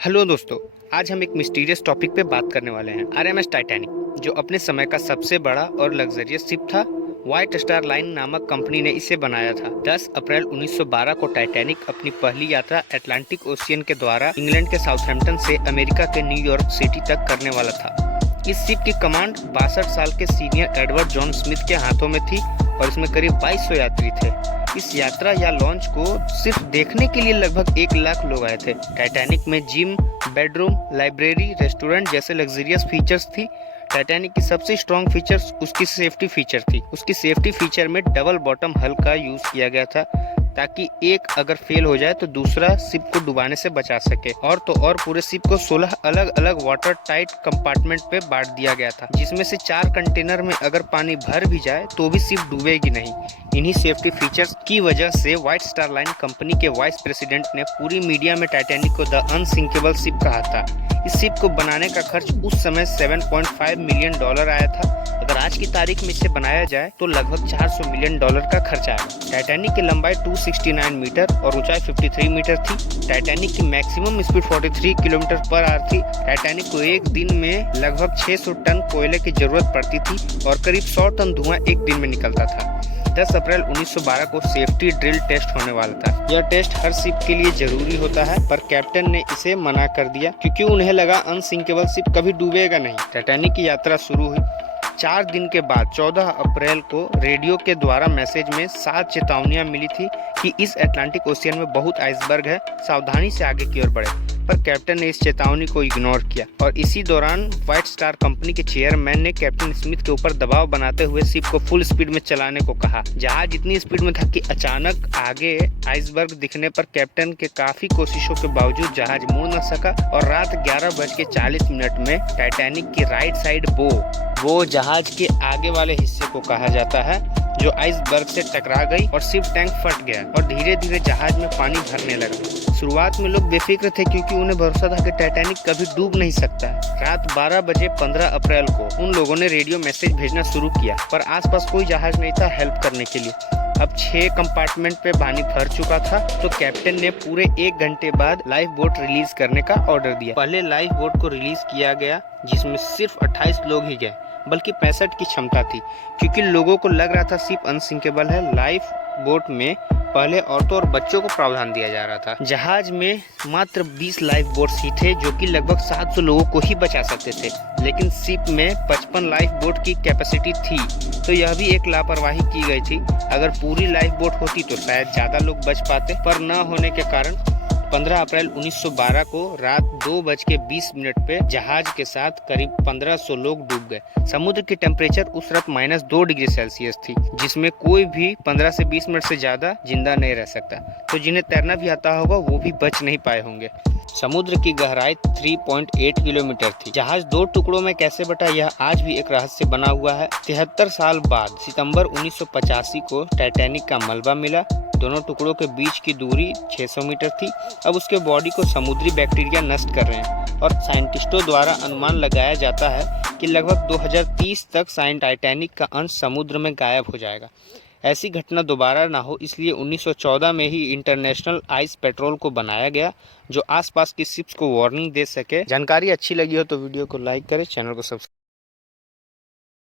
Hello दोस्तों। आज हम एक मिस्टीरियस टॉपिक पे बात करने वाले हैं। आरएमएस टाइटैनिक, जो अपने समय का सबसे बड़ा और लग्जरियस शिप था। व्हाइट स्टार लाइन नामक कंपनी ने इसे बनाया था। 10 अप्रैल 1912 को टाइटैनिक अपनी पहली यात्रा अटलांटिक ओशियन के द्वारा इंग्लैंड के साउथहैम्पटन से अमेरिका के न्यूयॉर्क सिटी तक करने वाला था। इस शिप की कमांड 62 साल के सीनियर एडवर्ड जॉन स्मिथ के हाथों में थी और इसमें करीब 2200 यात्री थे। इस यात्रा या लॉन्च को सिर्फ देखने के लिए लगभग 1 लाख लोग आए थे। टाइटैनिक में जिम, बेडरूम, लाइब्रेरी, रेस्टोरेंट जैसे लग्जरियस फीचर्स थी। टाइटैनिक की सबसे स्ट्रॉन्ग फीचर्स उसकी सेफ्टी फीचर थी। उसकी सेफ्टी फीचर में डबल बॉटम हल का यूज किया गया था, ताकि एक अगर फेल हो जाए तो दूसरा शिप को डुबाने से बचा सके। और तो और पूरे शिप को 16 अलग अलग वाटर टाइट कंपार्टमेंट पे बांट दिया गया था, जिसमें से 4 कंटेनर में अगर पानी भर भी जाए तो भी शिप डूबेगी नहीं। इन्हीं सेफ्टी फीचर्स की वजह से व्हाइट स्टार लाइन कंपनी के वाइस प्रेसिडेंट ने पूरी मीडिया में टाइटैनिक को द अनसिंकेबल शिप कहा था। इस शिप को बनाने का खर्च उस समय $7.5 मिलियन आया था। अगर आज की तारीख में इसे बनाया जाए तो लगभग $400 मिलियन का खर्च आएगा। टाइटैनिक की लंबाई 269 मीटर और ऊंचाई 53 मीटर थी। टाइटैनिक की maximum speed 43 kilometre per hour थी। टाइटैनिक को एक दिन में लगभग 600 टन कोयले की जरूरत पड़ती थी और करीब 100 टन धुआं एक दिन में निकलता था। 10 अप्रैल 1912 को सेफ्टी ड्रिल टेस्ट होने वाला था। यह टेस्ट हर शिप के लिए जरूरी होता है, पर कैप्टन ने इसे मना कर दिया क्योंकि उन्हें लगा अनसिंकेबल शिप कभी डूबेगा नहीं। टाइटैनिक की यात्रा शुरू हुई। 4 दिन के बाद 14 अप्रैल को रेडियो के द्वारा मैसेज में 7 चेतावनियां मिली थी कि इस अटलांटिक ओशियन में बहुत आइसबर्ग है, सावधानी से आगे की ओर बढ़े। पर कैप्टन ने इस चेतावनी को इग्नोर किया और इसी दौरान व्हाइट स्टार कंपनी के चेयरमैन ने कैप्टन स्मिथ के ऊपर दबाव बनाते हुए शिप को फुल स्पीड में चलाने को कहा। जहाज इतनी स्पीड में था कि अचानक आगे आइसबर्ग दिखने पर कैप्टन के काफी कोशिशों के बावजूद जहाज मुड़ न सका और रात 11:40 में टाइटैनिक की राइट साइड वो जहाज के आगे वाले हिस्से को कहा जाता है, जो आइसबर्ग से टकरा गई और शिप टैंक फट गया और धीरे धीरे जहाज में पानी भरने लगा। शुरुआत में लोग बेफिक्र थे क्योंकि उन्हें भरोसा था कि टाइटैनिक कभी डूब नहीं सकता है। रात 12:15 अप्रैल को उन लोगों ने रेडियो मैसेज भेजना शुरू किया, पर आसपास कोई जहाज नहीं था हेल्प करने के लिए। अब 6 कंपार्टमेंट पे पानी भर चुका था, तो कैप्टन ने पूरे 1 घंटे बाद लाइफ बोट रिलीज करने का ऑर्डर दिया। पहले लाइफ बोट को रिलीज किया गया, जिसमें सिर्फ 28 लोग ही गए, बल्कि 65 की क्षमता थी, क्योंकि लोगों को लग रहा था शिप अनसिंकेबल है। लाइफ बोट में पहले औरतों और बच्चों को प्रावधान दिया जा रहा था। जहाज में मात्र 20 लाइफ बोट्स ही थे, जो कि लगभग 700 लोगों को ही बचा सकते थे, लेकिन शिप में 55 लाइफ बोट की कैपेसिटी थी, तो यह भी एक लापरवाही की गई थी। अगर पूरी लाइफ बोट होती तो शायद ज्यादा लोग बच पाते, पर न होने के कारण 15 अप्रैल 1912 को रात 2:20 पे जहाज के साथ करीब 1500 लोग डूब गए। समुद्र की टेम्परेचर उस रात -2 डिग्री सेल्सियस थी, जिसमें कोई भी 15 से 20 मिनट से ज्यादा जिंदा नहीं रह सकता, तो जिन्हें तैरना भी आता होगा वो भी बच नहीं पाए होंगे। समुद्र की गहराई 3.8 किलोमीटर थी। जहाज 2 टुकड़ों में कैसे बटा, यह आज भी एक रहस्य बना हुआ है। 73 साल बाद सितंबर 1985 को टाइटैनिक का मलबा मिला। दोनों टुकड़ों के बीच की दूरी 600 मीटर थी। अब उसके बॉडी को समुद्री बैक्टीरिया नष्ट कर रहे हैं और साइंटिस्टों द्वारा अनुमान लगाया जाता है कि लगभग 2030 तक टाइटैनिक का अंश समुद्र में गायब हो जाएगा। ऐसी घटना दोबारा ना हो, इसलिए 1914 में ही इंटरनेशनल आइस पेट्रोल को बनाया गया, जो आसपास की शिप्स को वार्निंग दे सके। जानकारी अच्छी लगी हो तो वीडियो को लाइक करें, चैनल को सब्सक्राइब